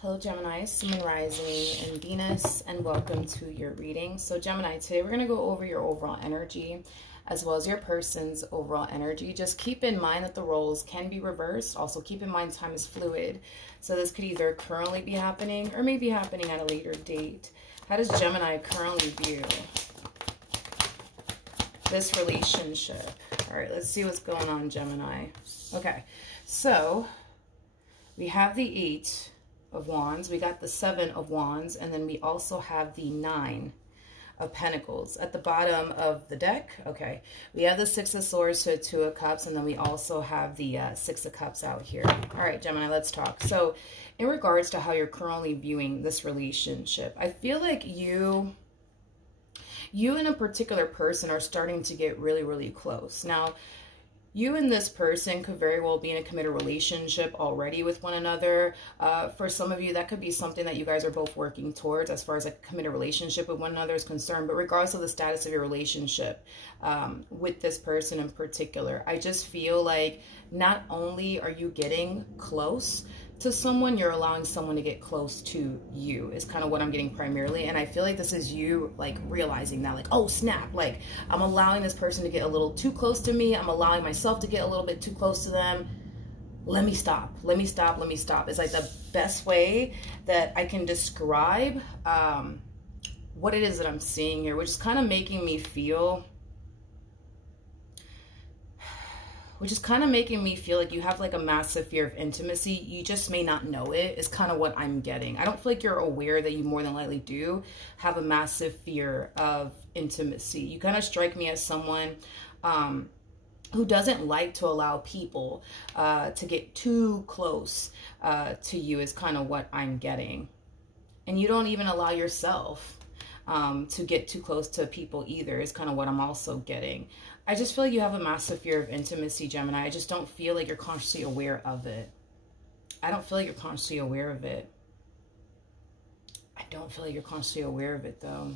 Hello Gemini, Sun, Rising, and Venus, and welcome to your reading. So Gemini, today we're going to go over your overall energy as well as your person's overall energy. Just keep in mind that the roles can be reversed. Also keep in mind time is fluid. So this could either currently be happening or maybe happening at a later date. How does Gemini currently view this relationship? All right, let's see what's going on, Gemini. Okay, so we have the 8 of Wands, we got the 7 of Wands, and then we also have the 9 of Pentacles at the bottom of the deck. Okay, we have the 6 of Swords to 2 of Cups, and then we also have the 6 of Cups out here. All right, Gemini, let's talk. So in regards to how you're currently viewing this relationship, I feel like you and a particular person are starting to get really, really close. Now, you and this person could very well be in a committed relationship already with one another. For some of you, that could be something that you guys are both working towards as far as like a committed relationship with one another is concerned. But regardless of the status of your relationship with this person in particular, I just feel like not only are you getting close to someone, you're allowing someone to get close to you is kind of what I'm getting primarily. And I feel like this is you like realizing that, like, oh snap, like I'm allowing this person to get a little too close to me. I'm allowing myself to get a little bit too close to them. Let me stop. Let me stop. Let me stop. It's like the best way that I can describe what it is that I'm seeing here, which is kind of making me feel like you have like a massive fear of intimacy. You just may not know it, is kind of what I'm getting. I don't feel like you're aware that you more than likely do have a massive fear of intimacy. You kind of strike me as someone who doesn't like to allow people to get too close to you is kind of what I'm getting. And you don't even allow yourself to get too close to people either is kind of what I'm also getting. I just feel like you have a massive fear of intimacy, Gemini. I just don't feel like you're consciously aware of it. I don't feel like you're consciously aware of it. I don't feel like you're consciously aware of it though.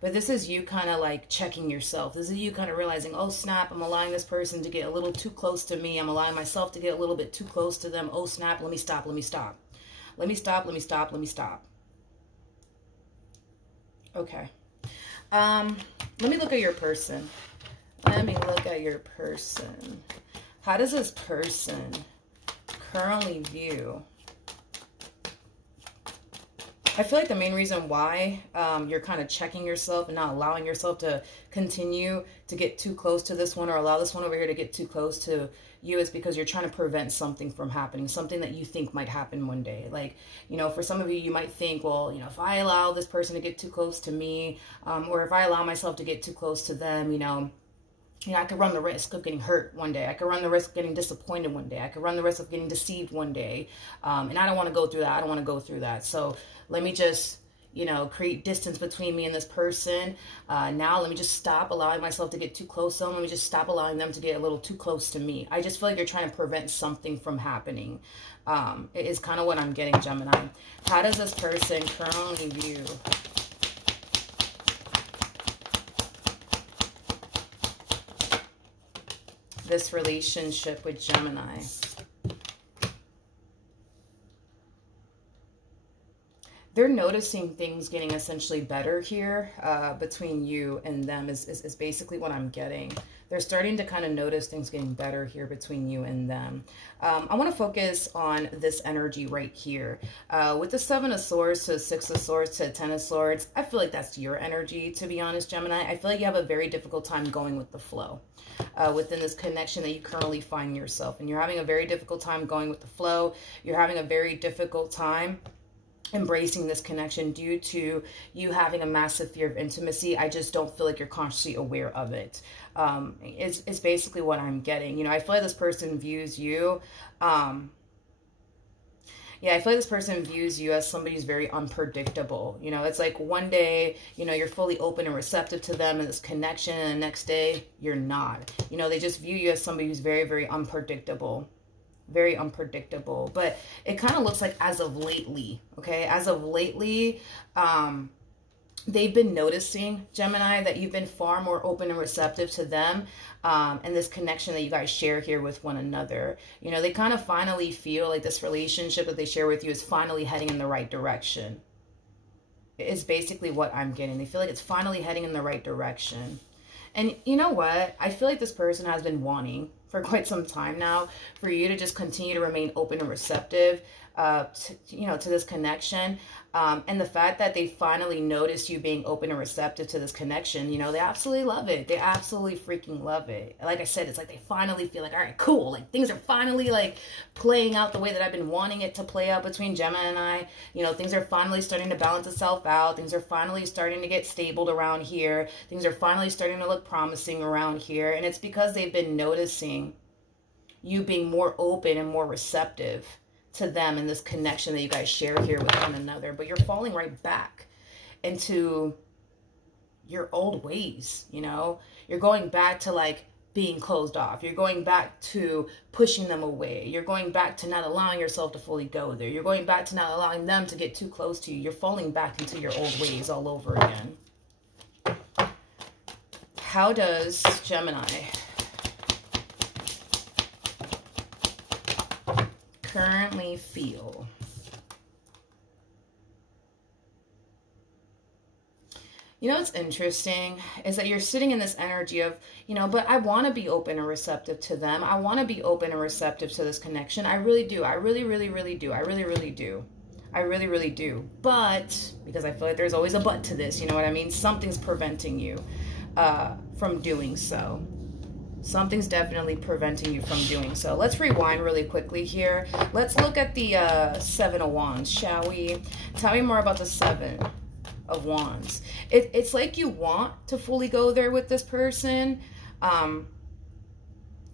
But this is you kind of like checking yourself. This is you kind of realizing, oh snap, I'm allowing this person to get a little too close to me. I'm allowing myself to get a little bit too close to them. Oh snap, let me stop, let me stop. Let me stop, let me stop, let me stop. Okay. Let me look at your person. Let me look at your person. How does this person currently view? I feel like the main reason why you're kind of checking yourself and not allowing yourself to continue to get too close to this one or allow this one over here to get too close to you is because you're trying to prevent something from happening, something that you think might happen one day. Like, you know, for some of you, you might think, well, you know, if I allow this person to get too close to me, or if I allow myself to get too close to them, you know, I could run the risk of getting hurt one day. I could run the risk of getting disappointed one day. I could run the risk of getting deceived one day. And I don't want to go through that. I don't want to go through that. So let me just, you know, create distance between me and this person. Now let me just stop allowing myself to get too close to them. Let me just stop allowing them to get a little too close to me. I just feel like you're trying to prevent something from happening. It is kind of what I'm getting, Gemini. How does this person currently view this relationship with Gemini? They're noticing things getting essentially better here between you and them is basically what I'm getting. They're starting to kind of notice things getting better here between you and them. I want to focus on this energy right here. With the 7 of Swords to 6 of Swords to 10 of Swords, I feel like that's your energy, to be honest, Gemini. I feel like you have a very difficult time going with the flow within this connection that you currently find yourself. And you're having a very difficult time going with the flow. You're having a very difficult time embracing this connection due to you having a massive fear of intimacy. I just don't feel like you're consciously aware of it. It's basically what I'm getting. You know, I feel like this person views you. Yeah, I feel like this person views you as somebody who's very unpredictable. You know, it's like one day, you know, you're fully open and receptive to them and this connection, and the next day you're not. You know, they just view you as somebody who's very, very unpredictable. Very unpredictable. But it kind of looks like as of lately, okay, as of lately, they've been noticing, Gemini, that you've been far more open and receptive to them, and this connection that you guys share here with one another. You know, they kind of finally feel like this relationship that they share with you is finally heading in the right direction. Is basically what I'm getting. They feel like it's finally heading in the right direction. And you know what? I feel like this person has been wanting for quite some time now for you to just continue to remain open and receptive to this connection. And the fact that they finally noticed you being open and receptive to this connection, you know, they absolutely love it. They absolutely freaking love it. Like I said, it's like they finally feel like, all right, cool. Like things are finally like playing out the way that I've been wanting it to play out between Gemini and I. You know, things are finally starting to balance itself out. Things are finally starting to get stabled around here. Things are finally starting to look promising around here. And it's because they've been noticing you being more open and more receptive to them and this connection that you guys share here with one another. But you're falling right back into your old ways, you know? You're going back to like being closed off. You're going back to pushing them away. You're going back to not allowing yourself to fully go there. You're going back to not allowing them to get too close to you. You're falling back into your old ways all over again. How does Gemini currently feel? You know what's interesting is that you're sitting in this energy of, you know, but I want to be open and receptive to them. I want to be open and receptive to this connection. I really do. I really, really, really do. I really, really do. I really, really do. But, because I feel like there's always a but to this, you know what I mean? Something's preventing you from doing so. Something's definitely preventing you from doing so. Let's rewind really quickly here. Let's look at the Seven of Wands, shall we? Tell me more about the Seven of Wands. It's like you want to fully go there with this person.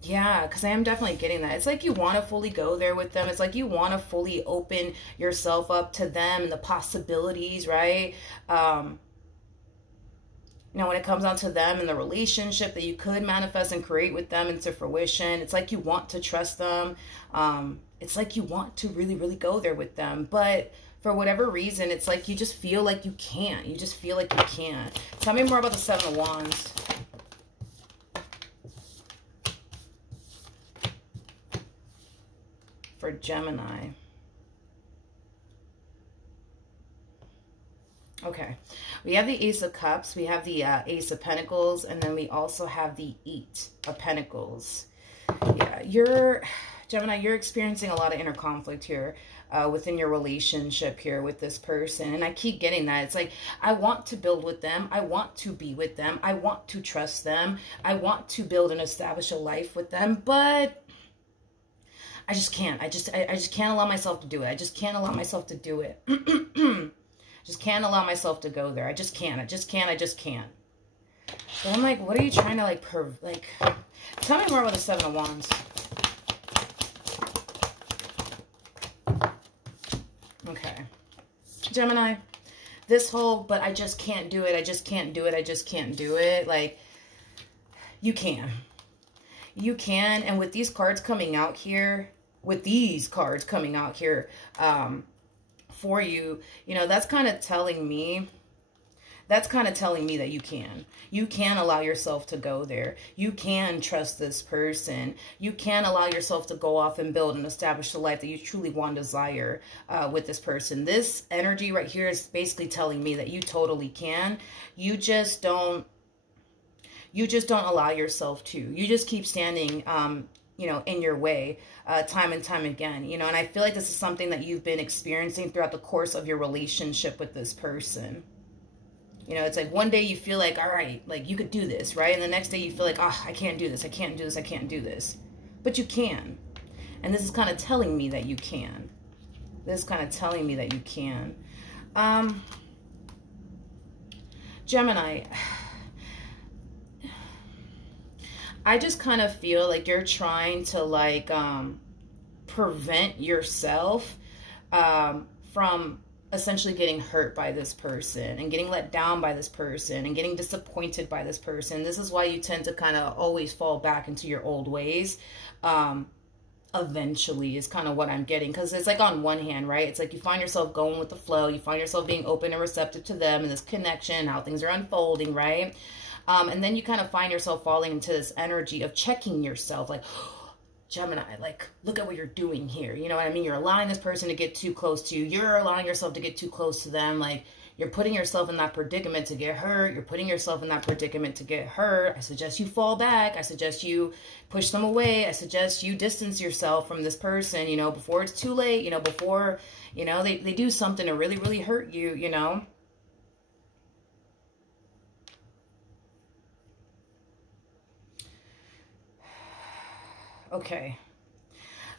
Yeah, because I am definitely getting that. It's like you want to fully go there with them. It's like you want to fully open yourself up to them and the possibilities, right? You know, when it comes down to them and the relationship that you could manifest and create with them into fruition, it's like you want to trust them. It's like you want to really, really go there with them. But for whatever reason, it's like you just feel like you can't. You just feel like you can't. Tell me more about the Seven of Wands. For Gemini. Okay, we have the Ace of Cups, we have the Ace of Pentacles, and then we also have the Eight of Pentacles. Yeah, Gemini, you're experiencing a lot of inner conflict here within your relationship here with this person. And I keep getting that. It's like, I want to build with them. I want to be with them. I want to trust them. I want to build and establish a life with them, but I just can't. I just can't allow myself to do it. I just can't allow myself to do it. Just can't allow myself to go there. I just can't. I just can't. So I'm like, what are you trying to tell me more about the Seven of Wands. Okay. Gemini, this whole, but I just can't do it. I just can't do it. I just can't do it. Like, you can. You can. And with these cards coming out here, for you, you know, that's kind of telling me that you can allow yourself to go there. You can trust this person. You can allow yourself to go off and build and establish the life that you truly want and desire with this person. This energy right here is basically telling me that you totally can. You just don't allow yourself to. You just keep standing you know, in your way time and time again, you know, and I feel like this is something that you've been experiencing throughout the course of your relationship with this person. You know, it's like one day you feel like, all right, like you could do this, right? And the next day you feel like, oh, I can't do this. I can't do this. I can't do this. But you can. And this is kind of telling me that you can. Gemini, I just kind of feel like you're trying to prevent yourself from essentially getting hurt by this person and getting let down by this person and getting disappointed by this person. This is why you tend to kind of always fall back into your old ways. eventually is kind of what I'm getting. Because it's like on one hand, right? It's like you find yourself going with the flow. You find yourself being open and receptive to them and this connection, how things are unfolding, right? And then you kind of find yourself falling into this energy of checking yourself, like, Gemini, like, look at what you're doing here. You know what I mean? You're allowing this person to get too close to you. You're allowing yourself to get too close to them. Like, you're putting yourself in that predicament to get hurt. You're putting yourself in that predicament to get hurt. I suggest you fall back. I suggest you push them away. I suggest you distance yourself from this person, you know, before it's too late, you know, before, you know, they do something to really, really hurt you, you know. Okay,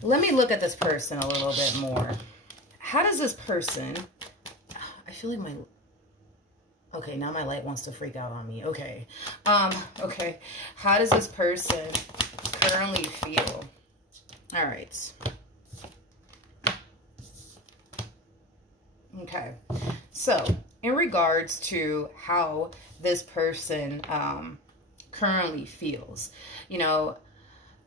let me look at this person a little bit more. How does this person, I feel like my, okay, now my light wants to freak out on me. Okay, okay, how does this person currently feel? All right. Okay, so in regards to how this person currently feels, you know,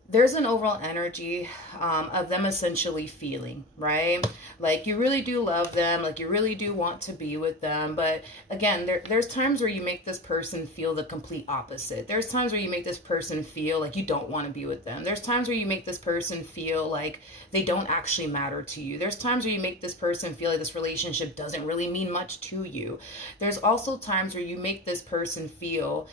there's an overall energy of them essentially feeling, right? Like you really do love them, like you really do want to be with them. But again, there's times where you make this person feel the complete opposite. There's times where you make this person feel like you don't want to be with them. There's times where you make this person feel like they don't actually matter to you. There's times where you make this person feel like this relationship doesn't really mean much to you. There's also times where you make this person feel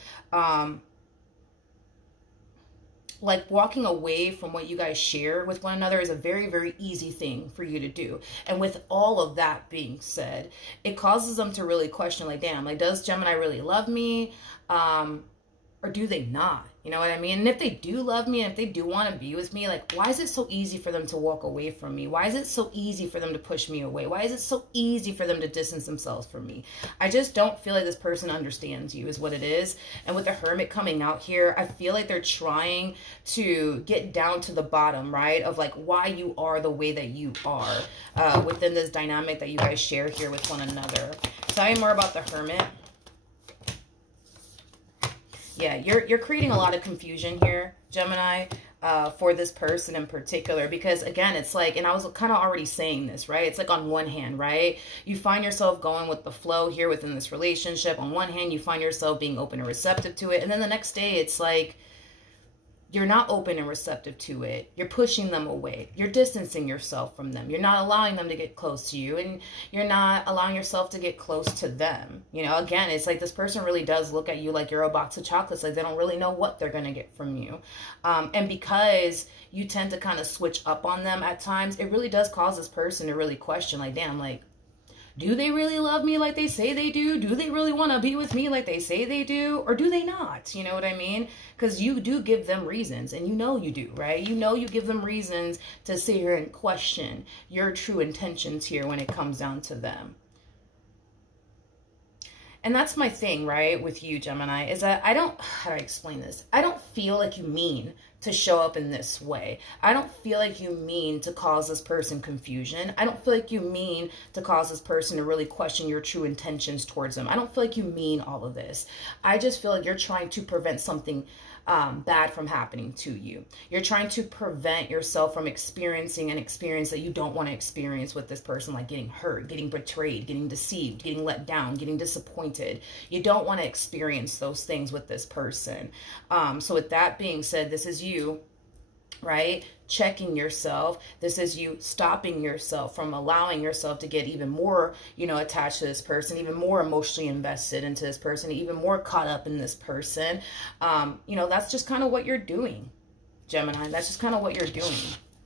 like walking away from what you guys share with one another is a very, very easy thing for you to do. And with all of that being said, it causes them to really question, like, damn, like, does Gemini really love me? Or do they not? You know what I mean? And if they do love me and if they do want to be with me, like, why is it so easy for them to walk away from me? Why is it so easy for them to push me away? Why is it so easy for them to distance themselves from me? I just don't feel like this person understands you is what it is. And with the Hermit coming out here, I feel like they're trying to get down to the bottom, right? Of like why you are the way that you are within this dynamic that you guys share here with one another. Tell me more about the Hermit. Yeah, you're creating a lot of confusion here, Gemini, for this person in particular, because again, it's like, and I was kind of already saying this, right? It's like on one hand, right? You find yourself going with the flow here within this relationship. On one hand, you find yourself being open and receptive to it. And then the next day, it's like, you're not open and receptive to it. You're pushing them away. You're distancing yourself from them. You're not allowing them to get close to you, and you're not allowing yourself to get close to them. You know, again, it's like this person really does look at you like you're a box of chocolates. Like they don't really know what they're going to get from you. And because you tend to kind of switch up on them at times, it really does cause this person to really question, like, damn, like, do they really love me like they say they do? Do they really want to be with me like they say they do? Or do they not? You know what I mean? Because you do give them reasons, and you know you do, right? You know you give them reasons to sit here and question your true intentions here when it comes down to them. And that's my thing, right, with you, Gemini, is that I don't, how do I explain this? I don't feel like you mean to show up in this way. I don't feel like you mean to cause this person confusion. I don't feel like you mean to cause this person to really question your true intentions towards them. I don't feel like you mean all of this. I just feel like you're trying to prevent something bad from happening to you. You're trying to prevent yourself from experiencing an experience that you don't want to experience with this person, like getting hurt, getting betrayed, getting deceived, getting let down, getting disappointed. You don't want to experience those things with this person. So with that being said, this is you, right? Checking yourself. This is you stopping yourself from allowing yourself to get even more, you know, attached to this person, even more emotionally invested into this person, even more caught up in this person. You know, that's just kind of what you're doing, Gemini. That's just kind of what you're doing.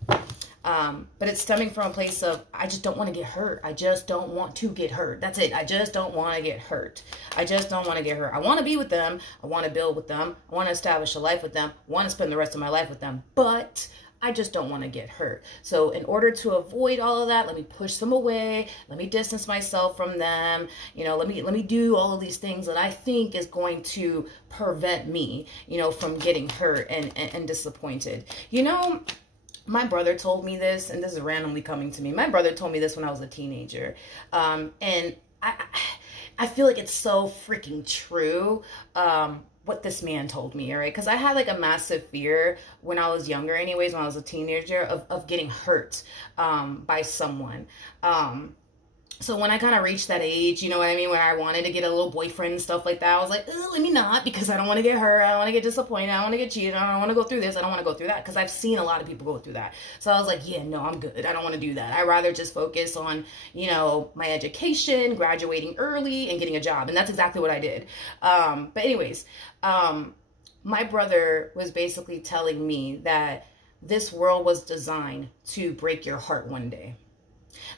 But it's stemming from a place of, I just don't want to get hurt. I just don't want to get hurt. That's it. I just don't want to get hurt. I just don't want to get hurt. I want to be with them. I want to build with them. I want to establish a life with them. I want to spend the rest of my life with them. But I just don't want to get hurt. So in order to avoid all of that, let me push them away. Let me distance myself from them. You know, let me do all of these things that I think is going to prevent me, you know, from getting hurt and disappointed. You know, my brother told me this, and this is randomly coming to me. My brother told me this when I was a teenager. And I feel like it's so freaking true. what this man told me, all right? Because I had like a massive fear when I was younger anyways, when I was a teenager, of getting hurt by someone. So when I kind of reached that age, you know what I mean, where I wanted to get a little boyfriend and stuff like that, I was like, let me not, because I don't want to get hurt. I don't want to get disappointed. I don't want to get cheated. I don't want to go through this. I don't want to go through that, because I've seen a lot of people go through that. So I was like, yeah, no, I'm good. I don't want to do that. I'd rather just focus on, you know, my education, graduating early, and getting a job. And that's exactly what I did. But anyways, my brother was basically telling me that this world was designed to break your heart one day.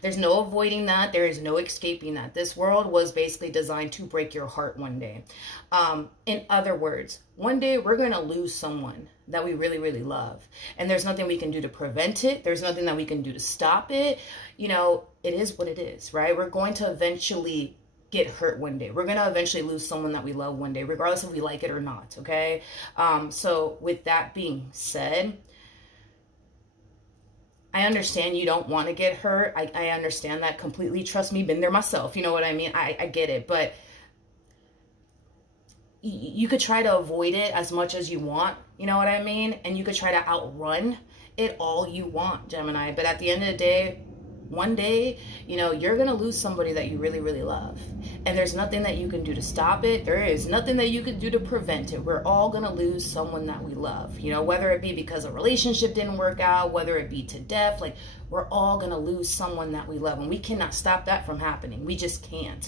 There's no avoiding that. There is no escaping that. This world was basically designed to break your heart one day. In other words, one day we're going to lose someone that we really, really love. And there's nothing we can do to prevent it. There's nothing that we can do to stop it. You know, it is what it is, right? We're going to eventually get hurt one day. We're going to eventually lose someone that we love one day, regardless if we like it or not, okay? So with that being said, I understand you don't want to get hurt. I understand that completely. Trust me, been there myself. You know what I mean? I get it. But you could try to avoid it as much as you want. You know what I mean? And you could try to outrun it all you want, Gemini. But at the end of the day, one day, you know, you're going to lose somebody that you really, really love. And there's nothing that you can do to stop it. There is nothing that you can do to prevent it. We're all going to lose someone that we love, you know, whether it be because a relationship didn't work out, whether it be to death, like we're all going to lose someone that we love. And we cannot stop that from happening. We just can't.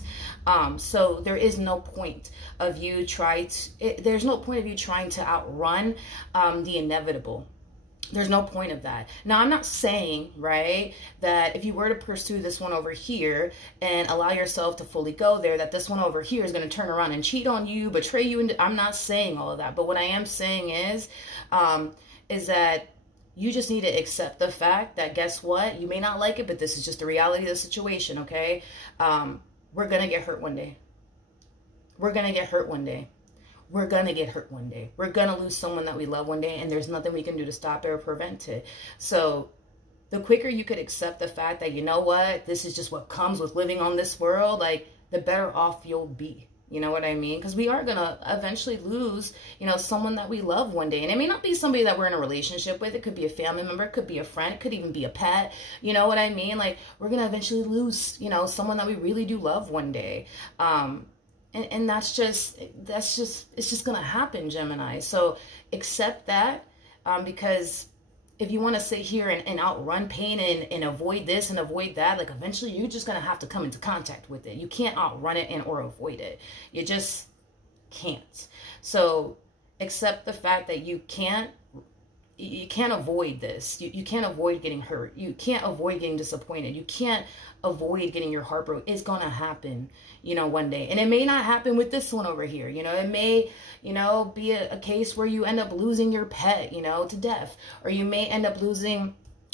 So there is no point of you trying to outrun the inevitable. There's no point of that. Now, I'm not saying, right, that if you were to pursue this one over here and allow yourself to fully go there, that this one over here is going to turn around and cheat on you, betray you. And I'm not saying all of that. But what I am saying is that you just need to accept the fact that, guess what? You may not like it, but this is just the reality of the situation, okay? We're going to get hurt one day. We're going to get hurt one day. We're going to get hurt one day. We're going to lose someone that we love one day, and there's nothing we can do to stop it or prevent it. So the quicker you could accept the fact that, you know what, this is just what comes with living on this world, like, the better off you'll be. You know what I mean? Because we are going to eventually lose, you know, someone that we love one day. And it may not be somebody that we're in a relationship with. It could be a family member. It could be a friend. It could even be a pet. You know what I mean? Like, we're going to eventually lose, you know, someone that we really do love one day. And it's just going to happen, Gemini. So accept that, because if you want to sit here and outrun pain and avoid this and avoid that, like eventually you're just going to have to come into contact with it. You can't outrun it or avoid it. You just can't. So accept the fact that you can't avoid this. You can't avoid getting hurt. You can't avoid getting disappointed. You can't avoid getting your heart broken. It's going to happen, you know, one day. And it may not happen with this one over here. You know, it may, you know, be a case where you end up losing your pet, you know, to death. Or you may end up losing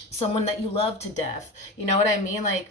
someone that you love to death. You know what I mean? Like,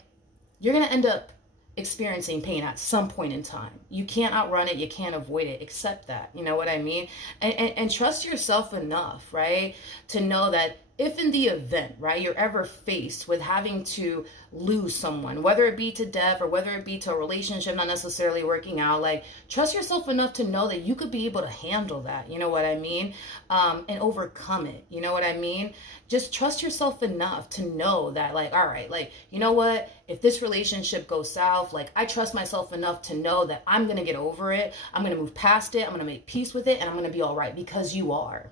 you're going to end up experiencing pain at some point in time. You can't outrun it. You can't avoid it. Accept that. You know what I mean? And trust yourself enough, right, to know that if in the event, right, you're ever faced with having to lose someone, whether it be to death or whether it be to a relationship not necessarily working out, like, trust yourself enough to know that you could be able to handle that, you know what I mean, and overcome it, you know what I mean? Just trust yourself enough to know that, like, all right, like, you know what, if this relationship goes south, like, I trust myself enough to know that I'm going to get over it, I'm going to move past it, I'm going to make peace with it, and I'm going to be all right, because you are.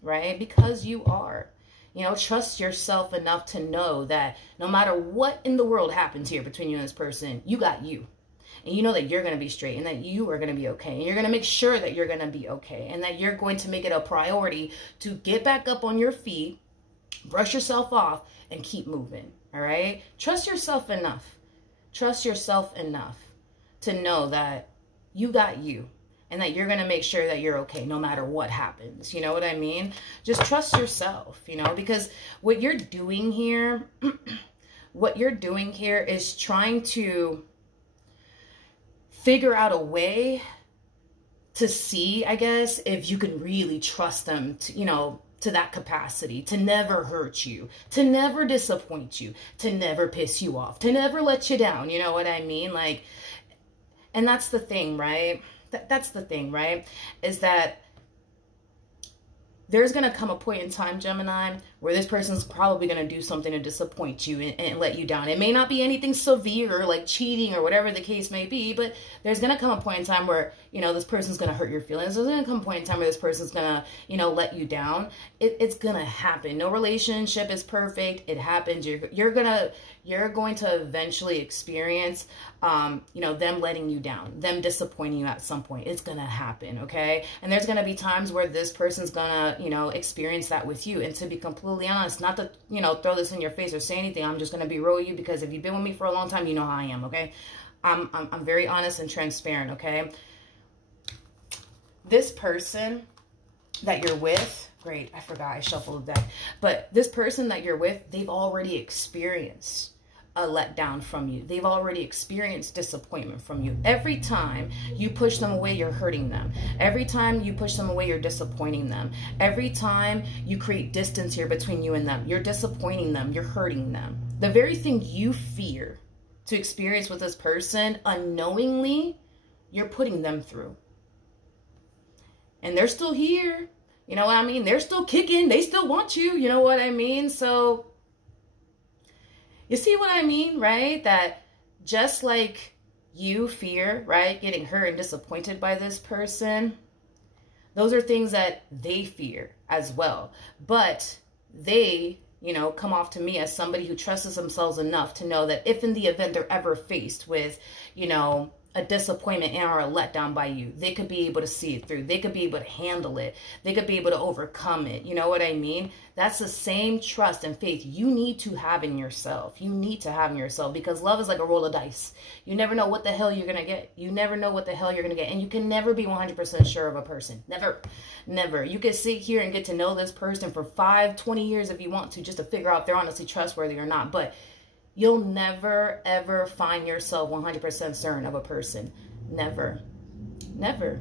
Right? Because you are. You know, trust yourself enough to know that no matter what in the world happens here between you and this person, you got you. And you know that you're going to be straight and that you are going to be okay. And you're going to make sure that you're going to be okay. And that you're going to make it a priority to get back up on your feet, brush yourself off, and keep moving. All right? Trust yourself enough. Trust yourself enough to know that you got you. And that you're going to make sure that you're okay no matter what happens. You know what I mean? Just trust yourself, you know, because what you're doing here, is trying to figure out a way to see, I guess, if you can really trust them to, you know, to that capacity, to never hurt you, to never disappoint you, to never piss you off, to never let you down. You know what I mean? Like, and that's the thing, right? that's the thing, right? Is that there's going to come a point in time, Gemini, where this person's probably going to do something to disappoint you and let you down. It may not be anything severe like cheating or whatever the case may be, but there's going to come a point in time where, you know, this person's going to hurt your feelings. There's going to come a point in time where this person's going to, you know, let you down. It's going to happen. No relationship is perfect. It happens. You're going to eventually experience, you know, them letting you down, them disappointing you at some point. It's going to happen, okay? And there's going to be times where this person's going to, you know, experience that with you. And to be completely honest, not to, you know, throw this in your face or say anything, I'm just going to be real with you, because if you've been with me for a long time, you know how I am, okay? I'm very honest and transparent, okay? This person that you're with, great, I forgot, I shuffled the deck. But this person that you're with, they've already experienced a letdown from you. They've already experienced disappointment from you. Every time you push them away, you're hurting them. Every time you push them away, you're disappointing them. Every time you create distance here between you and them, you're disappointing them, you're hurting them. The very thing you fear to experience with this person, unknowingly, you're putting them through. And they're still here. You know what I mean? They're still kicking. They still want you. You know what I mean? So you see what I mean, right? That just like you fear, right, getting hurt and disappointed by this person, those are things that they fear as well. But they, you know, come off to me as somebody who trusts themselves enough to know that if in the event they're ever faced with, you know, a disappointment and or a letdown by you, they could be able to see it through. They could be able to handle it. They could be able to overcome it. You know what I mean? That's the same trust and faith you need to have in yourself. You need to have in yourself, because love is like a roll of dice. You never know what the hell you're going to get. You never know what the hell you're going to get. And you can never be 100% sure of a person. Never. Never. You could sit here and get to know this person for 5, 20 years if you want to, just to figure out if they're honestly trustworthy or not. But you'll never, ever find yourself 100% certain of a person. Never. Never.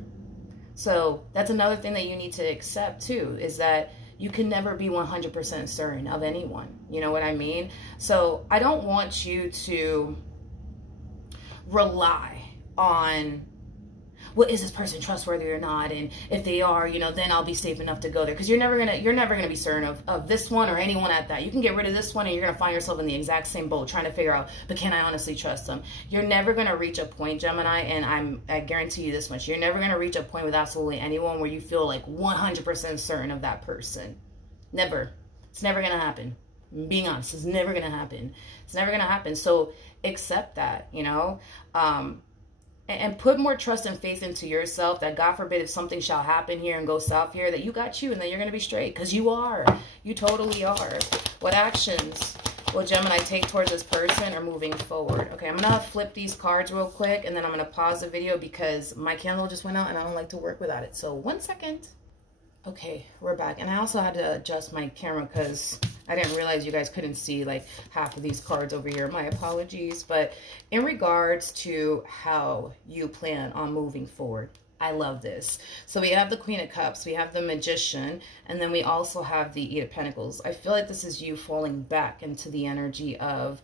So that's another thing that you need to accept too, is that you can never be 100% certain of anyone. You know what I mean? So I don't want you to rely on, well, is this person trustworthy or not? And if they are, you know, then I'll be safe enough to go there. Because you're never gonna be certain of this one or anyone at that. You can get rid of this one and you're gonna find yourself in the exact same boat trying to figure out, but can I honestly trust them? You're never gonna reach a point, Gemini, and I guarantee you this much, you're never gonna reach a point with absolutely anyone where you feel like 100% certain of that person. Never. It's never gonna happen. I'm being honest, it's never gonna happen. It's never gonna happen. So accept that, you know. And put more trust and faith into yourself that God forbid if something shall happen here and go south here, that you got you and that you're going to be straight. Because you are. You totally are. What actions will Gemini take towards this person or moving forward? Okay, I'm going to flip these cards real quick and then I'm going to pause the video because my candle just went out and I don't like to work without it. So 1 second. Okay, we're back. And I also had to adjust my camera because I didn't realize you guys couldn't see like half of these cards over here. My apologies. But in regards to how you plan on moving forward, I love this. So we have the Queen of Cups, we have the Magician, and then we also have the Eight of Pentacles. I feel like this is you falling back into the energy of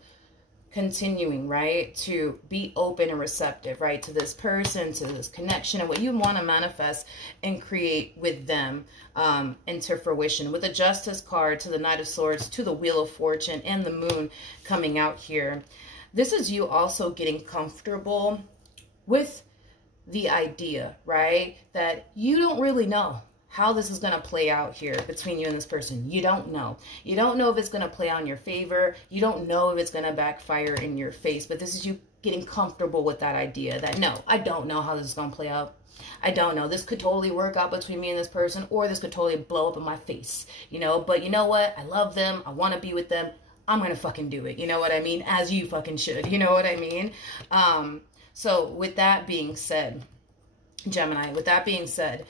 continuing, right, to be open and receptive, right, to this person, to this connection, and what you want to manifest and create with them into fruition. With the Justice card, to the Knight of Swords, to the Wheel of Fortune, and the Moon coming out here. This is you also getting comfortable with the idea, right, that you don't really know how this is going to play out here between you and this person. You don't know. You don't know if it's going to play out in your favor. You don't know if it's going to backfire in your face. But this is you getting comfortable with that idea that, no, I don't know how this is going to play out. I don't know. This could totally work out between me and this person, or this could totally blow up in my face, you know. But you know what? I love them. I want to be with them. I'm going to fucking do it. You know what I mean? As you fucking should. You know what I mean? So with that being said, Gemini, with that being said,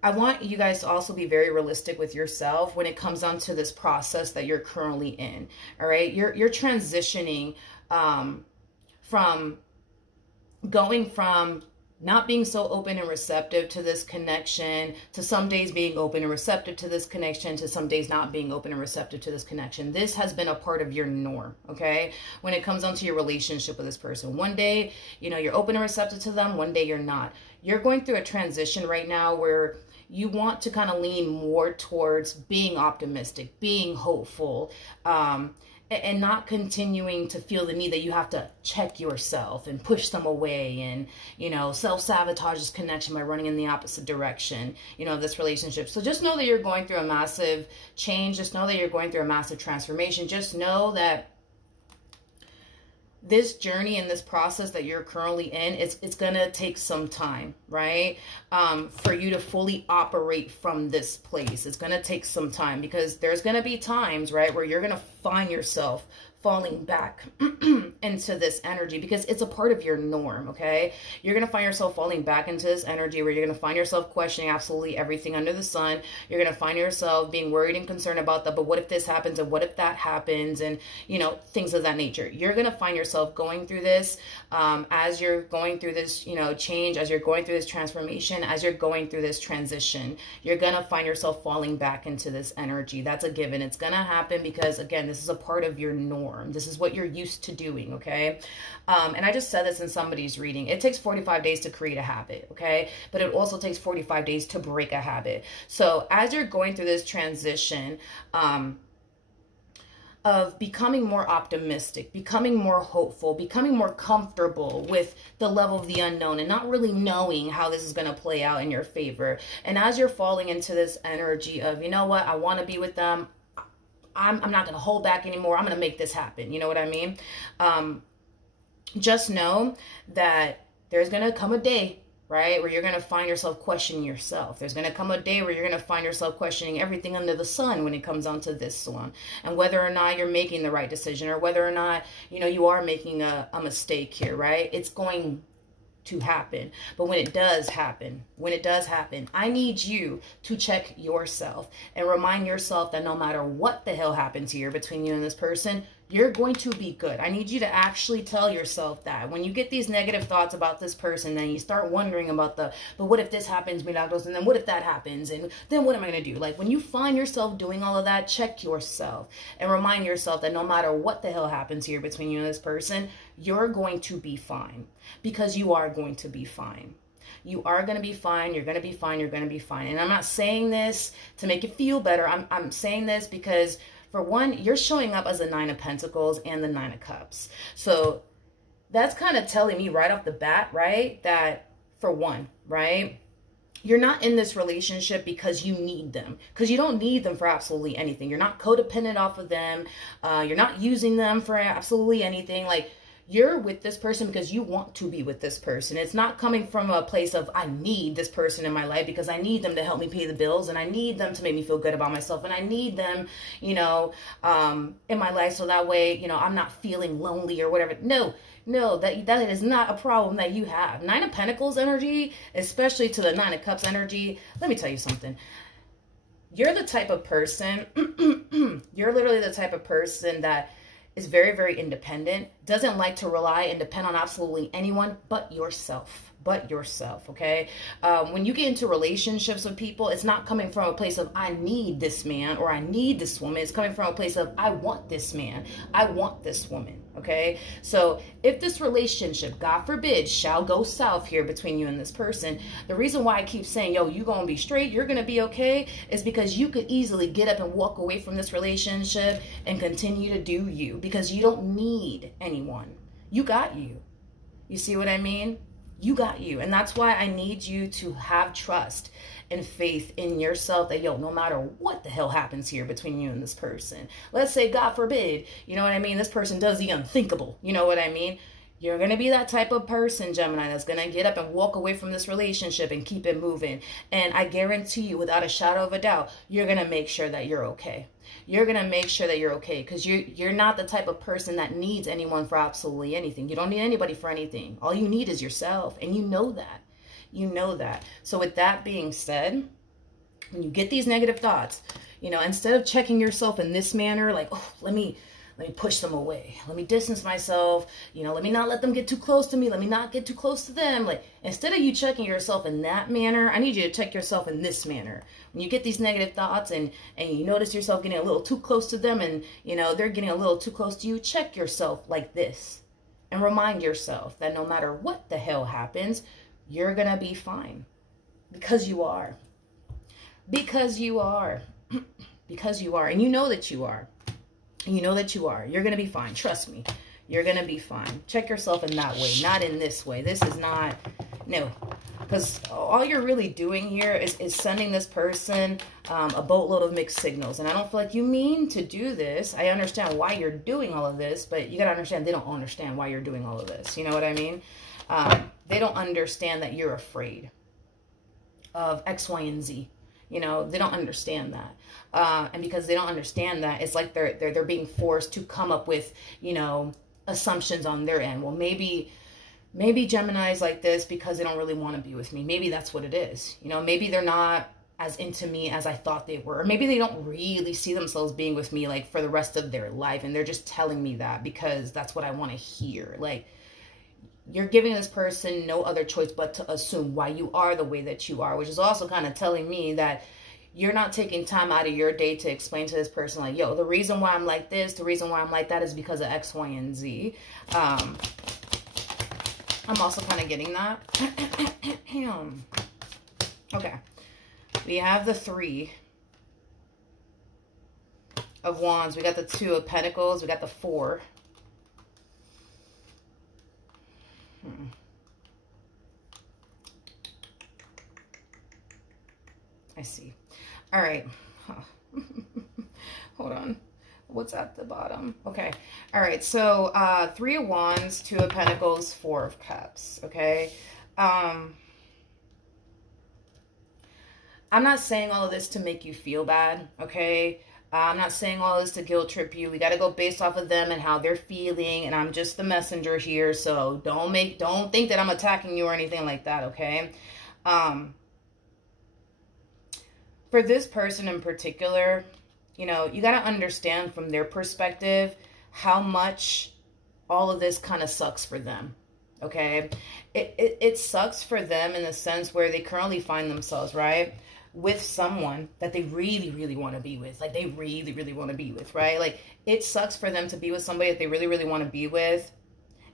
I want you guys to also be very realistic with yourself when it comes down to this process that you're currently in. All right. You're transitioning from going from not being so open and receptive to this connection, to some days being open and receptive to this connection, to some days not being open and receptive to this connection. This has been a part of your norm, okay? When it comes onto your relationship with this person. One day, you know, you're open and receptive to them. One day you're not. You're going through a transition right now where you want to kind of lean more towards being optimistic, being hopeful, and not continuing to feel the need that you have to check yourself and push them away and, you know, self-sabotage this connection by running in the opposite direction, you know, of this relationship. So just know that you're going through a massive change. Just know that you're going through a massive transformation. Just know that this journey and this process that you're currently in, it's going to take some time, right? For you to fully operate from this place. It's going to take some time because there's going to be times, right, where you're going to find yourself falling back into this energy because it's a part of your norm, okay? You're going to find yourself falling back into this energy where you're going to find yourself questioning absolutely everything under the sun. You're going to find yourself being worried and concerned about that, but what if this happens and what if that happens and, you know, things of that nature. You're going to find yourself going through this as you're going through this, you know, change, as you're going through this transformation, as you're going through this transition. You're going to find yourself falling back into this energy. That's a given. It's going to happen because, again, this is a part of your norm. This is what you're used to doing, okay? And I just said this in somebody's reading. It takes 45 days to create a habit, okay? But it also takes 45 days to break a habit. So as you're going through this transition of becoming more optimistic, becoming more hopeful, becoming more comfortable with the level of the unknown and not really knowing how this is going to play out in your favor. And as you're falling into this energy of, you know what, I want to be with them, I'm not going to hold back anymore. I'm going to make this happen. You know what I mean? Just know that there's going to come a day, right, where you're going to find yourself questioning yourself. There's going to come a day where you're going to find yourself questioning everything under the sun when it comes down to this one. And whether or not you're making the right decision or whether or not, you know, you are making a mistake here, right? It's going to happen. But when it does happen, I need you to check yourself and remind yourself that no matter what the hell happens here between you and this person, you're going to be good. I need you to actually tell yourself that. When you get these negative thoughts about this person, then you start wondering about but what if this happens, Milagros, and then what if that happens, and then what am I going to do? Like, when you find yourself doing all of that, check yourself and remind yourself that no matter what the hell happens here between you and this person, you're going to be fine, because you are going to be fine. You are going to be fine. You're going to be fine. You're going to be fine. And I'm not saying this to make you feel better. I'm saying this because, for one, you're showing up as the Nine of Pentacles and the Nine of Cups. So that's kind of telling me right off the bat, right, that, for one, right, you're not in this relationship because you need them. Because you don't need them for absolutely anything. You're not codependent off of them. You're not using them for absolutely anything. Like, you're with this person because you want to be with this person. It's not coming from a place of, I need this person in my life because I need them to help me pay the bills, and I need them to make me feel good about myself, and I need them, you know, in my life so that way, you know, I'm not feeling lonely or whatever. No, that is not a problem that you have. Nine of Pentacles energy, especially to the Nine of Cups energy, let me tell you something. You're the type of person, you're literally the type of person that is very, very independent, doesn't like to rely and depend on absolutely anyone but yourself. Okay? When you get into relationships with people, it's not coming from a place of, I need this man or I need this woman. It's coming from a place of, I want this man. I want this woman. Okay? So if this relationship, God forbid, shall go south here between you and this person, the reason why I keep saying, yo, you're going to be straight, you're going to be okay, is because you could easily get up and walk away from this relationship and continue to do you, because you don't need anyone. You got you. You see what I mean? You got you. And that's why I need you to have trust and faith in yourself that, yo, no matter what the hell happens here between you and this person, let's say, God forbid, you know what I mean, this person does the unthinkable, you know what I mean? You're going to be that type of person, Gemini, that's going to get up and walk away from this relationship and keep it moving. And I guarantee you, without a shadow of a doubt, you're going to make sure that you're okay. You're going to make sure that you're okay, because you're not the type of person that needs anyone for absolutely anything. You don't need anybody for anything. All you need is yourself, and you know that. You know that. So with that being said, when you get these negative thoughts, you know, instead of checking yourself in this manner, like, oh, let me let me push them away. Let me distance myself. You know, let me not let them get too close to me. Let me not get too close to them. Like, instead of you checking yourself in that manner, I need you to check yourself in this manner. When you get these negative thoughts and you notice yourself getting a little too close to them and, you know, they're getting a little too close to you, check yourself like this. And remind yourself that no matter what the hell happens, you're going to be fine. Because you are. Because you are. Because you are. And you know that you are. And you know that you are. You're going to be fine. Trust me. You're going to be fine. Check yourself in that way. Not in this way. This is not... No. Because all you're really doing here is sending this person a boatload of mixed signals. And I don't feel like you mean to do this. I understand why you're doing all of this. But you got to understand they don't understand why you're doing all of this. You know what I mean? They don't understand that you're afraid of X, Y, and Z. You know, they don't understand that. And because they don't understand that, it's like they're being forced to come up with, you know, assumptions on their end. Well, maybe Gemini is like this because they don't really want to be with me. Maybe that's what it is. You know, maybe they're not as into me as I thought they were. Or maybe they don't really see themselves being with me like for the rest of their life. And they're just telling me that because that's what I want to hear. Like, you're giving this person no other choice but to assume why you are the way that you are, which is also kind of telling me that you're not taking time out of your day to explain to this person, like, yo, the reason why I'm like this, the reason why I'm like that is because of X, Y, and Z. I'm also kind of getting that. Okay. We have the 3 of Wands. We got the 2 of Pentacles. We got the 4. I see. All right. Huh. Hold on. What's at the bottom? Okay. All right. So 3 of Wands, 2 of Pentacles, 4 of Cups. Okay. I'm not saying all of this to make you feel bad. Okay. I'm not saying all this to guilt trip you. We got to go based off of them and how they're feeling. And I'm just the messenger here. So don't think that I'm attacking you or anything like that. Okay. For this person in particular, you know, you got to understand from their perspective how much all of this kind of sucks for them. Okay. It sucks for them in the sense where they currently find themselves, right, with someone that they really, really want to be with. Like, they really, really want to be with, right? Like, it sucks for them to be with somebody that they really, really want to be with.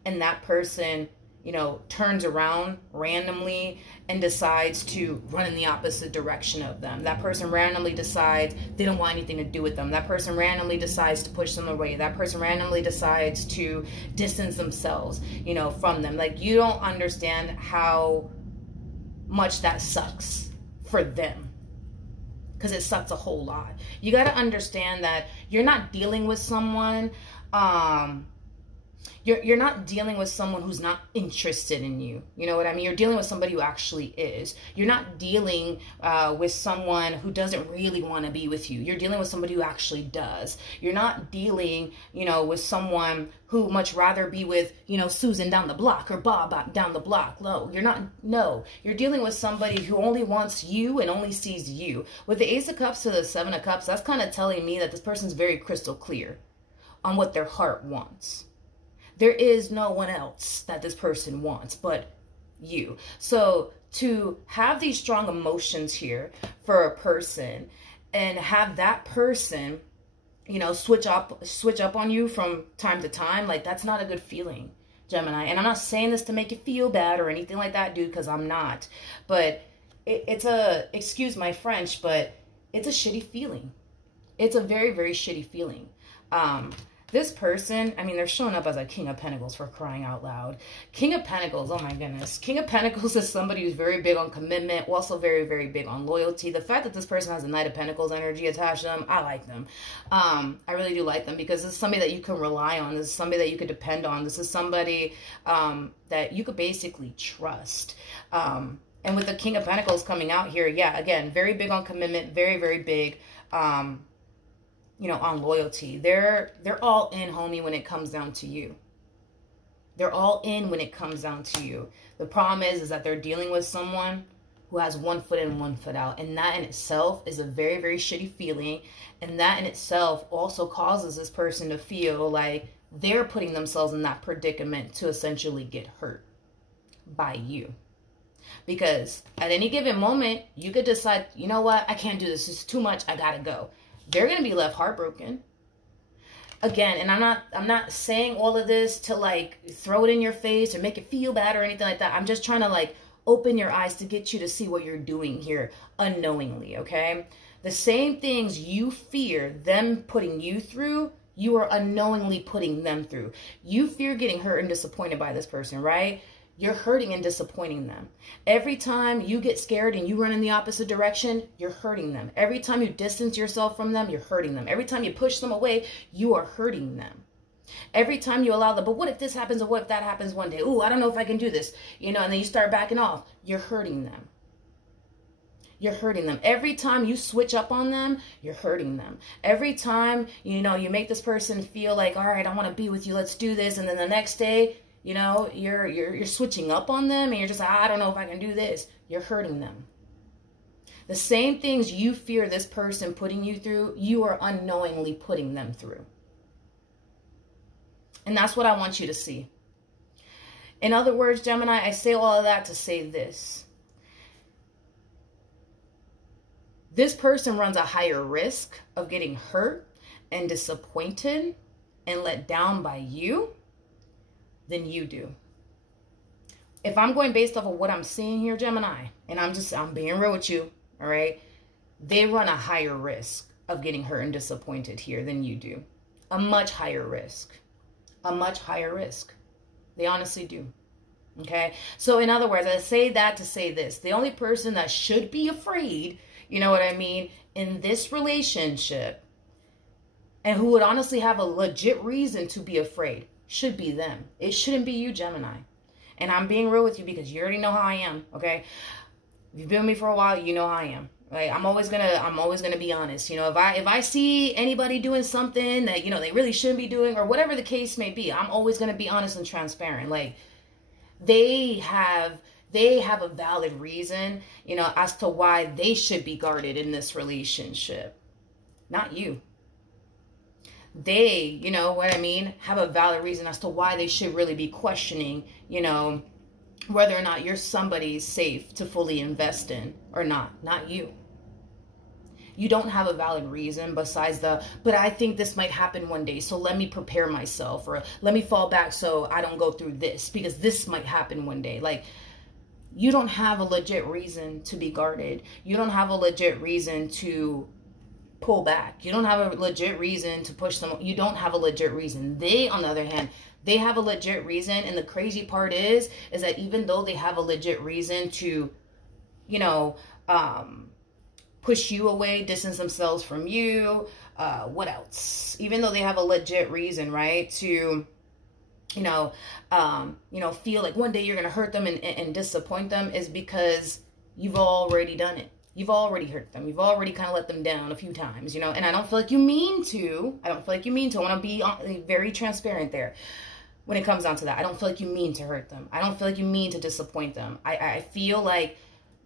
And that person, you know, turns around randomly and decides to run in the opposite direction of them. That person randomly decides they don't want anything to do with them. That person randomly decides to push them away. That person randomly decides to distance themselves, you know, from them. Like, you don't understand how much that sucks for them, because it sucks a whole lot. You got to understand that you're not dealing with someone, you're not dealing with someone who's not interested in you. You know what I mean? You're dealing with somebody who actually is. You're not dealing with someone who doesn't really want to be with you. You're dealing with somebody who actually does. You're not dealing, you know, with someone who much rather be with, you know, Susan down the block or Bob down the block. No, you're not. No, you're dealing with somebody who only wants you and only sees you. With the Ace of Cups to the 7 of Cups, that's kind of telling me that this person's very crystal clear on what their heart wants. There is no one else that this person wants but you. So to have these strong emotions here for a person and have that person, you know, switch up on you from time to time, like, that's not a good feeling, Gemini. And I'm not saying this to make you feel bad or anything like that, dude, because I'm not. But it's a, excuse my French, but it's a shitty feeling. It's a very, very shitty feeling. This person, I mean, they're showing up as a King of Pentacles, for crying out loud. King of Pentacles, oh my goodness. King of Pentacles is somebody who's very big on commitment, also very, very big on loyalty. The fact that this person has a Knight of Pentacles energy attached to them, I like them. I really do like them, because this is somebody that you can rely on. This is somebody that you could depend on. This is somebody that you could basically trust. And with the King of Pentacles coming out here, yeah, again, very big on commitment, very, very big, you know, on loyalty. They're all in, homie, when it comes down to you. They're all in when it comes down to you. The problem is that they're dealing with someone who has one foot in, one foot out. And that in itself is a very, very shitty feeling. And that in itself also causes this person to feel like they're putting themselves in that predicament to essentially get hurt by you. Because at any given moment, you could decide, you know what, I can't do this. It's too much. I gotta go. They're going to be left heartbroken. Again, and I'm not saying all of this to like throw it in your face or make it feel bad or anything like that. I'm just trying to like open your eyes to get you to see what you're doing here unknowingly, okay? The same things you fear them putting you through, you are unknowingly putting them through. You fear getting hurt and disappointed by this person, right? You're hurting and disappointing them. Every time you get scared and you run in the opposite direction, you're hurting them. Every time you distance yourself from them, you're hurting them. Every time you push them away, you are hurting them. Every time you allow them, but what if this happens or what if that happens one day? Ooh, I don't know if I can do this. You know, and then you start backing off. You're hurting them. You're hurting them. Every time you switch up on them, you're hurting them. Every time, you know, you make this person feel like, all right, I want to be with you. Let's do this. And then the next day, you know, you're switching up on them and you're just like, I don't know if I can do this. You're hurting them. The same things you fear this person putting you through, you are unknowingly putting them through. And that's what I want you to see. In other words, Gemini, I say all of that to say this. This person runs a higher risk of getting hurt and disappointed and let down by you than you do. If I'm going based off of what I'm seeing here, Gemini, and I'm being real with you, all right? They run a higher risk of getting hurt and disappointed here than you do. A much higher risk. A much higher risk. They honestly do. Okay? So in other words, I say that to say this. The only person that should be afraid, you know what I mean, in this relationship, and who would honestly have a legit reason to be afraid, should be them. It shouldn't be you, Gemini. And I'm being real with you because you already know how I am, okay? If you've been with me for a while, you know how I am. Like, I'm always gonna be honest. You know, if I see anybody doing something that, you know, they really shouldn't be doing, or whatever the case may be, I'm always gonna be honest and transparent. Like, they have a valid reason, you know, as to why they should be guarded in this relationship. Not you. They, you know what I mean, have a valid reason as to why they should really be questioning, you know, whether or not you're somebody safe to fully invest in or not. Not you. You don't have a valid reason besides but I think this might happen one day, so let me prepare myself, or let me fall back so I don't go through this because this might happen one day. Like, you don't have a legit reason to be guarded. You don't have a legit reason to pull back. You don't have a legit reason to push them. You don't have a legit reason. They, on the other hand, they have a legit reason. And the crazy part is that even though they have a legit reason to, you know, push you away, distance themselves from you, what else? Even though they have a legit reason, right, to, you know, feel like one day you're going to hurt them and disappoint them, is because you've already done it. You've already hurt them. You've already kind of let them down a few times, you know, and I don't feel like you mean to. I don't feel like you mean to. I want to be very transparent there when it comes down to that. I don't feel like you mean to hurt them. I don't feel like you mean to disappoint them. I feel like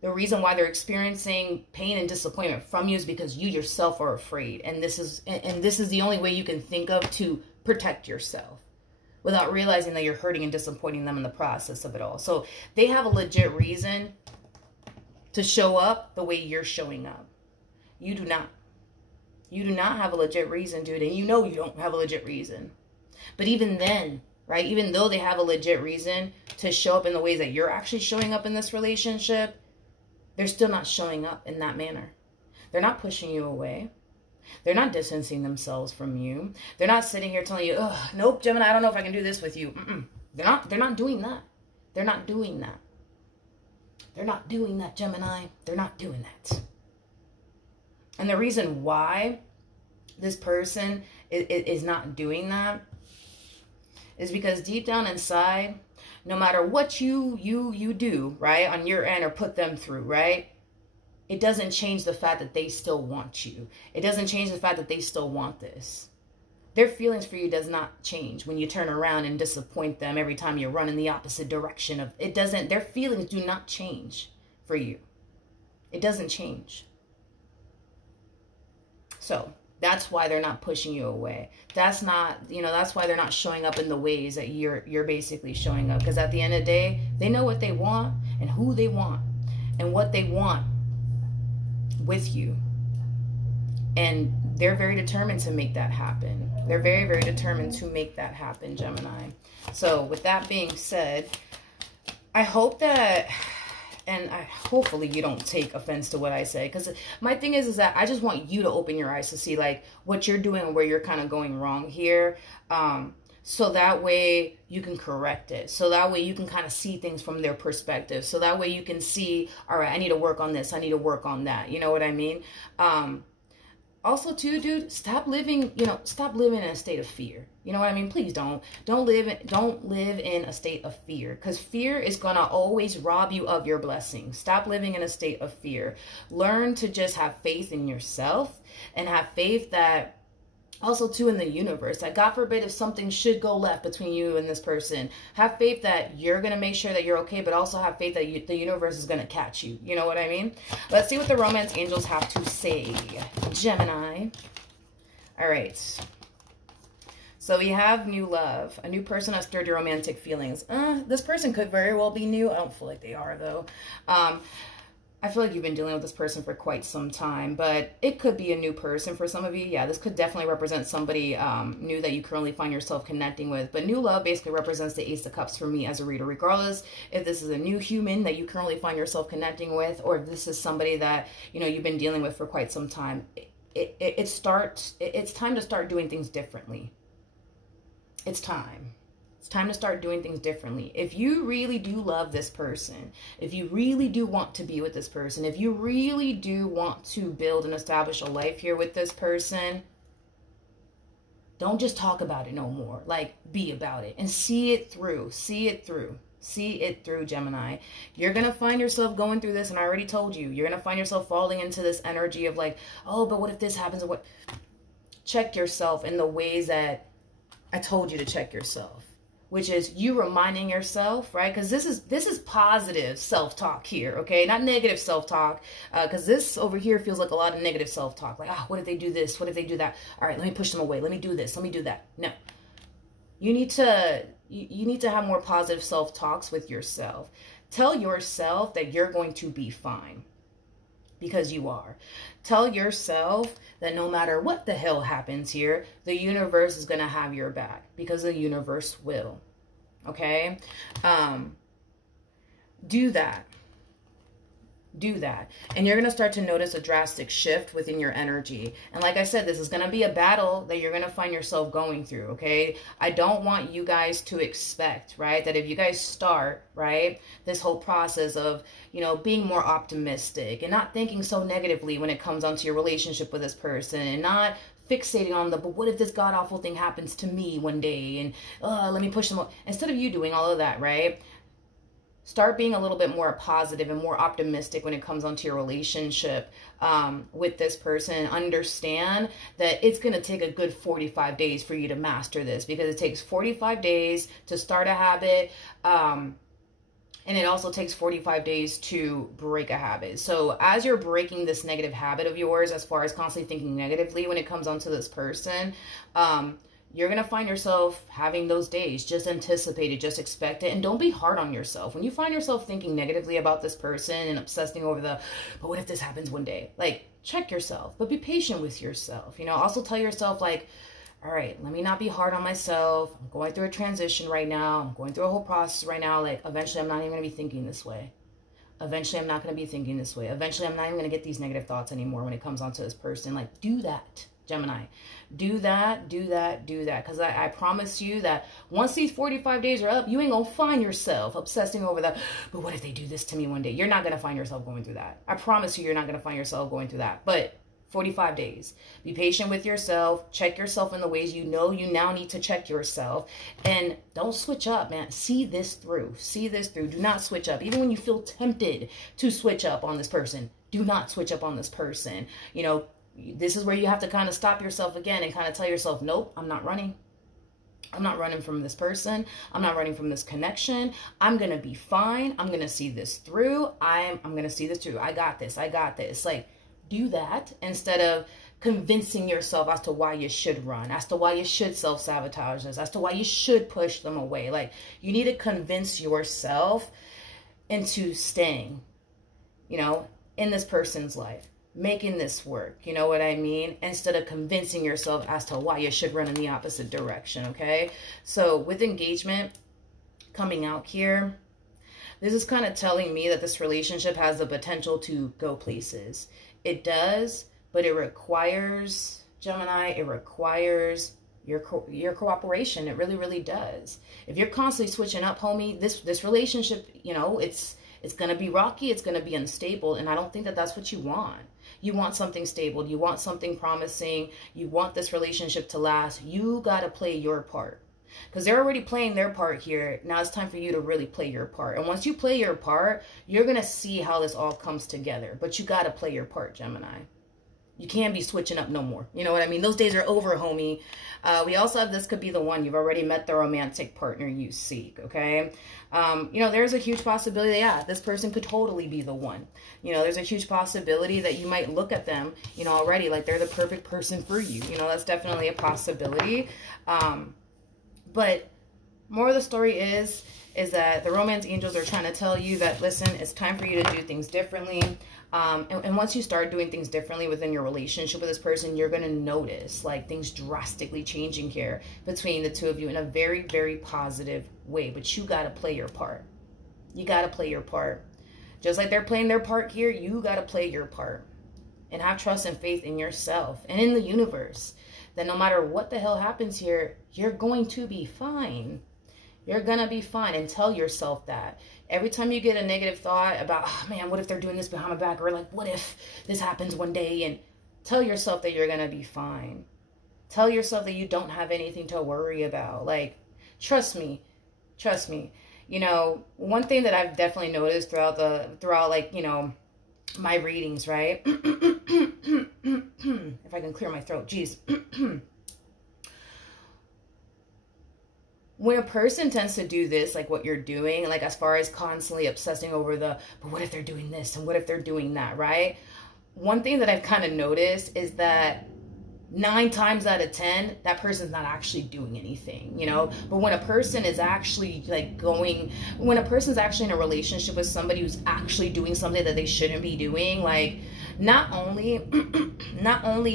the reason why they're experiencing pain and disappointment from you is because you yourself are afraid. And this is the only way you can think of to protect yourself without realizing that you're hurting and disappointing them in the process of it all. So they have a legit reason to show up the way you're showing up. You do not. You do not have a legit reason, dude. And you know you don't have a legit reason. But even then, right, even though they have a legit reason to show up in the ways that you're actually showing up in this relationship, they're still not showing up in that manner. They're not pushing you away. They're not distancing themselves from you. They're not sitting here telling you, oh, nope, Gemini, I don't know if I can do this with you. They're not doing that. They're not doing that. They're not doing that, Gemini. They're not doing that. And the reason why this person is not doing that is because deep down inside, no matter what you do, right, on your end or put them through, right, it doesn't change the fact that they still want you. It doesn't change the fact that they still want this. Their feelings for you does not change when you turn around and disappoint them every time you run in the opposite direction of it. Doesn't, their feelings do not change for you. It doesn't change. So that's why they're not pushing you away. That's not, you know, that's why they're not showing up in the ways that you're basically showing up. Because at the end of the day, they know what they want and who they want and what they want with you. And they're very determined to make that happen. They're very, very determined to make that happen, Gemini. So with that being said, I hope that, and hopefully you don't take offense to what I say, because my thing is that I just want you to open your eyes to see like what you're doing and where you're kind of going wrong here. So that way you can correct it. So that way you can kind of see things from their perspective. So that way you can see, all right, I need to work on this. I need to work on that. You know what I mean? Also too, dude, stop living in a state of fear. You know what I mean? Please don't live in a state of fear, because fear is going to always rob you of your blessings. Stop living in a state of fear. Learn to just have faith in yourself and have faith that also too in the universe, that God forbid if something should go left between you and this person, have faith that you're going to make sure that you're okay, but also have faith that the universe is going to catch you. You know what I mean? Let's see what the romance angels have to say, Gemini. All right. So we have new love. A new person has stirred your romantic feelings. This person could very well be new. I don't feel like they are, though. I feel like you've been dealing with this person for quite some time, but it could be a new person for some of you. Yeah, this could definitely represent somebody new that you currently find yourself connecting with. But new love basically represents the Ace of Cups for me as a reader, regardless if this is a new human that you currently find yourself connecting with, or if this is somebody that, you know, you've been dealing with for quite some time. It's time to start doing things differently. It's time. It's time to start doing things differently. If you really do love this person, if you really do want to be with this person, if you really do want to build and establish a life here with this person, don't just talk about it no more. Like, be about it and see it through. See it through. See it through, Gemini. You're going to find yourself going through this, and I already told you, you're going to find yourself falling into this energy of like, oh, but what if this happens? Or what? Check yourself in the ways that I told you to check yourself. Which is you reminding yourself, right? Because this is positive self-talk here, okay? Not negative self-talk, because this over here feels like a lot of negative self-talk. Like, what if they do this? What if they do that? All right, let me push them away. Let me do this. Let me do that. No. You need to have more positive self-talks with yourself. Tell yourself that you're going to be fine. Because you are. Tell yourself that no matter what the hell happens here, the universe is going to have your back, because the universe will. Okay? Do that. Do that. And you're going to start to notice a drastic shift within your energy. And like I said, this is going to be a battle that you're going to find yourself going through, okay? I don't want you guys to expect, right, that if you guys start, right, this whole process of, you know, being more optimistic and not thinking so negatively when it comes onto your relationship with this person, and not fixating on but what if this god-awful thing happens to me one day, and let me push them up. Instead of you doing all of that, right, start being a little bit more positive and more optimistic when it comes onto your relationship with this person. Understand that it's going to take a good 45 days for you to master this, because it takes 45 days to start a habit. And it also takes 45 days to break a habit. So as you're breaking this negative habit of yours, as far as constantly thinking negatively when it comes onto this person, you're going to find yourself having those days. Just anticipate it, just expect it, and don't be hard on yourself. When you find yourself thinking negatively about this person and obsessing over but what if this happens one day? Like, check yourself, but be patient with yourself. You know, also tell yourself, like, all right, let me not be hard on myself. I'm going through a transition right now. I'm going through a whole process right now. Like, eventually I'm not even going to be thinking this way. Eventually I'm not going to be thinking this way. Eventually I'm not even going to get these negative thoughts anymore when it comes onto this person. Like, do that, Gemini. Do that, do that, do that. Because I promise you that once these 45 days are up, you ain't going to find yourself obsessing over but what if they do this to me one day? You're not going to find yourself going through that. I promise you, you're not going to find yourself going through that. But 45 days. Be patient with yourself. Check yourself in the ways you know you now need to check yourself. And don't switch up, man. See this through. See this through. Do not switch up. Even when you feel tempted to switch up on this person, do not switch up on this person. You know, this is where you have to kind of stop yourself again and kind of tell yourself, nope, I'm not running. I'm not running from this person. I'm not running from this connection. I'm going to be fine. I'm going to see this through. I'm going to see this through. I got this. I got this. Like, do that instead of convincing yourself as to why you should run, as to why you should self-sabotage this, as to why you should push them away. Like, you need to convince yourself into staying, you know, in this person's life, making this work, you know what I mean? Instead of convincing yourself as to why you should run in the opposite direction, okay? So with engagement coming out here, this is kind of telling me that this relationship has the potential to go places. It does, but it requires, Gemini, it requires your cooperation. It really, really does. If you're constantly switching up, homie, this relationship, you know, it's going to be rocky. It's going to be unstable. And I don't think that that's what you want. You want something stable. You want something promising. You want this relationship to last. You got to play your part. Because they're already playing their part here. Now it's time for you to really play your part. And once you play your part, you're going to see how this all comes together. But you got to play your part, Gemini. You can't be switching up no more. You know what I mean? Those days are over, homie. We also have this could be the one. You've already met the romantic partner you seek, okay? You know, there's a huge possibility that, yeah, this person could totally be the one. You know, there's a huge possibility that you might look at them, you know, already like they're the perfect person for you. You know, that's definitely a possibility. But more of the story is that the romance angels are trying to tell you that, listen, it's time for you to do things differently. And once you start doing things differently within your relationship with this person, you're going to notice like things drastically changing here between the two of you in a very, very positive way. But you got to play your part. You got to play your part. Just like they're playing their part here, you got to play your part. And have trust and faith in yourself and in the universe. That no matter what the hell happens here, you're going to be fine. You're going to be fine, and tell yourself that. Every time you get a negative thought about, oh man, what if they're doing this behind my back? Or like, what if this happens one day? And tell yourself that you're going to be fine. Tell yourself that you don't have anything to worry about. Like, trust me. Trust me. You know, one thing that I've definitely noticed throughout like, you know, my readings, right? If I can clear my throat, geez. When a person tends to do this, like what you're doing, like as far as constantly obsessing over but what if they're doing this and what if they're doing that, right? One thing that I've kind of noticed is that 9 times out of 10, that person's not actually doing anything, you know? But when a person is actually when a person's actually in a relationship with somebody who's actually doing something that they shouldn't be doing, like, not only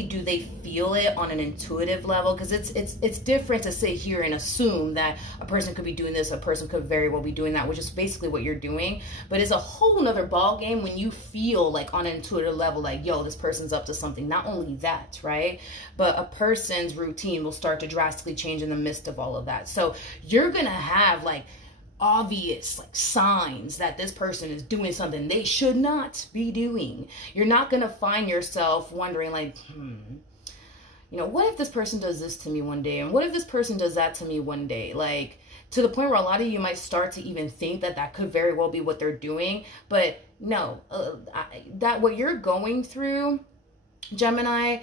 do they feel it on an intuitive level, because it's different to sit here and assume that a person could be doing this, a person could very well be doing that, which is basically what you're doing. But it's a whole nother ball game when you feel like on an intuitive level, like, yo, this person's up to something. Not only that, right? But a person's routine will start to drastically change in the midst of all of that. So you're gonna have like obvious like signs that this person is doing something they should not be doing. You're not going to find yourself wondering like, you know, what if this person does this to me one day? And what if this person does that to me one day? Like, to the point where a lot of you might start to even think that that could very well be what they're doing. But no, that what you're going through, Gemini,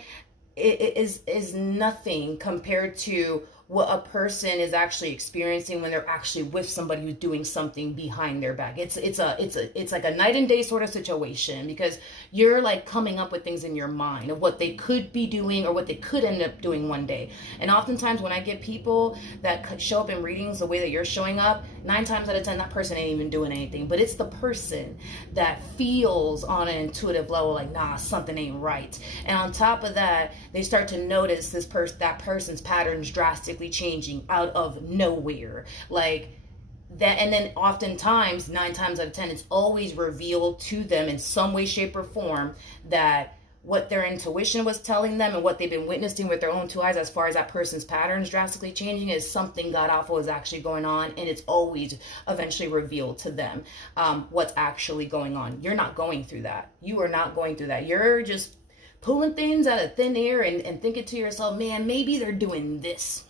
is nothing compared to what a person is actually experiencing when they're actually with somebody who's doing something behind their back. It's like a night and day sort of situation, because you're like coming up with things in your mind of what they could be doing or what they could end up doing one day. And oftentimes when I get people that show up in readings the way that you're showing up, 9 times out of 10, that person ain't even doing anything. But it's the person that feels on an intuitive level like, nah, something ain't right. And on top of that, they start to notice that person's patterns drastically changing out of nowhere, like that. And then oftentimes 9 times out of 10, it's always revealed to them in some way, shape, or form that what their intuition was telling them and what they've been witnessing with their own 2 eyes as far as that person's patterns drastically changing is something god awful is actually going on. And it's always eventually revealed to them what's actually going on. You're not going through that. You are not going through that. You're just pulling things out of thin air and thinking to yourself, man, maybe they're doing this.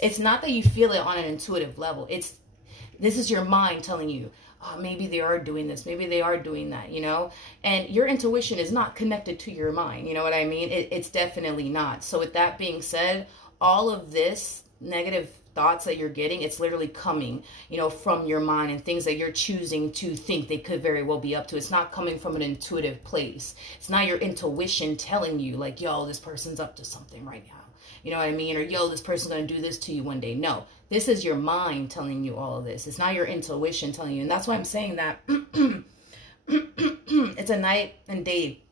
It's not that you feel it on an intuitive level. This is your mind telling you, oh, maybe they are doing this. Maybe they are doing that, you know? And your intuition is not connected to your mind. You know what I mean? It's definitely not. So with that being said, all of this negative thoughts that you're getting, it's literally coming, you know, from your mind and things that you're choosing to think they could very well be up to. It's not coming from an intuitive place. It's not your intuition telling you like, yo, this person's up to something right now. You know what I mean? Or, yo, this person's going to do this to you one day. No, this is your mind telling you all of this. It's not your intuition telling you. And that's why I'm saying that it's a night and day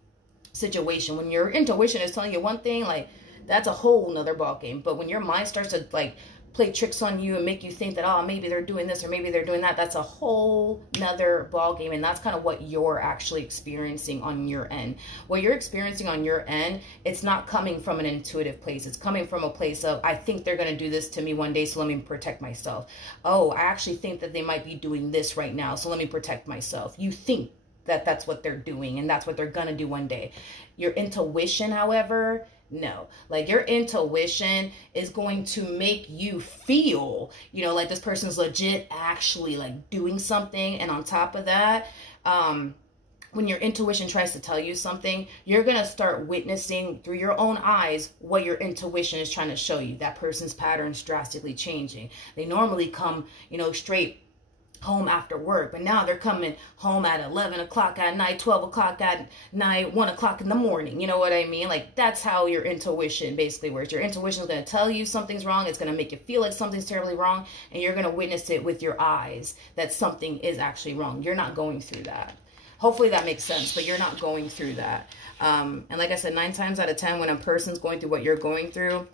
situation. When your intuition is telling you one thing, like, that's a whole nother ball game. But when your mind starts to like play tricks on you and make you think that, oh, maybe they're doing this or maybe they're doing that, that's a whole nother ball game. And that's kind of what you're actually experiencing on your end. What you're experiencing on your end, it's not coming from an intuitive place. It's coming from a place of, I think they're going to do this to me one day, so let me protect myself. Oh, I actually think that they might be doing this right now, so let me protect myself. You think that that's what they're doing and that's what they're going to do one day. Your intuition, however, no. Like, your intuition is going to make you feel, you know, like this person's legit actually like doing something. And on top of that, when your intuition tries to tell you something, you're going to start witnessing through your own eyes what your intuition is trying to show you. That person's pattern's drastically changing. They normally come, you know, straight home after work, but now they're coming home at 11 o'clock at night, 12 o'clock at night, 1 o'clock in the morning. You know what I mean? Like, that's how your intuition basically works. Your intuition is going to tell you something's wrong. It's going to make you feel like something's terribly wrong, and you're going to witness it with your eyes that something is actually wrong. You're not going through that. Hopefully that makes sense, but you're not going through that. And like I said, 9 times out of 10, when a person's going through what you're going through,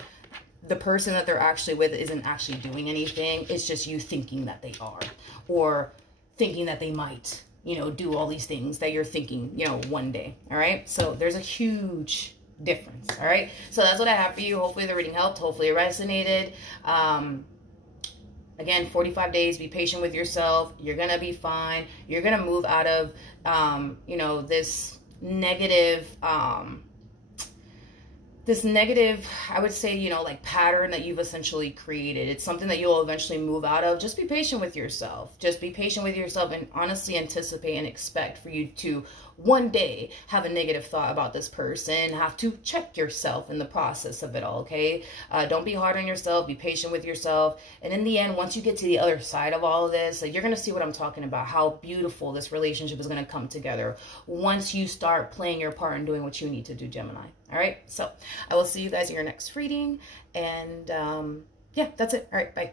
the person that they're actually with isn't actually doing anything. It's just you thinking that they are, or thinking that they might, you know, do all these things that you're thinking, you know, one day. All right. So there's a huge difference. All right. So that's what I have for you. Hopefully the reading helped. Hopefully it resonated. Again, 45 days, be patient with yourself. You're going to be fine. You're going to move out of, you know, this negative, I would say, you know, like pattern that you've essentially created. It's something that you'll eventually move out of. Just be patient with yourself. Just be patient with yourself and honestly anticipate and expect for you to one day have a negative thought about this person. Have to check yourself in the process of it all, okay? Don't be hard on yourself. Be patient with yourself. And in the end, once you get to the other side of all of this, like, you're going to see what I'm talking about, how beautiful this relationship is going to come together once you start playing your part and doing what you need to do, Gemini. All right, so I will see you guys in your next reading. And yeah, that's it. All right, bye.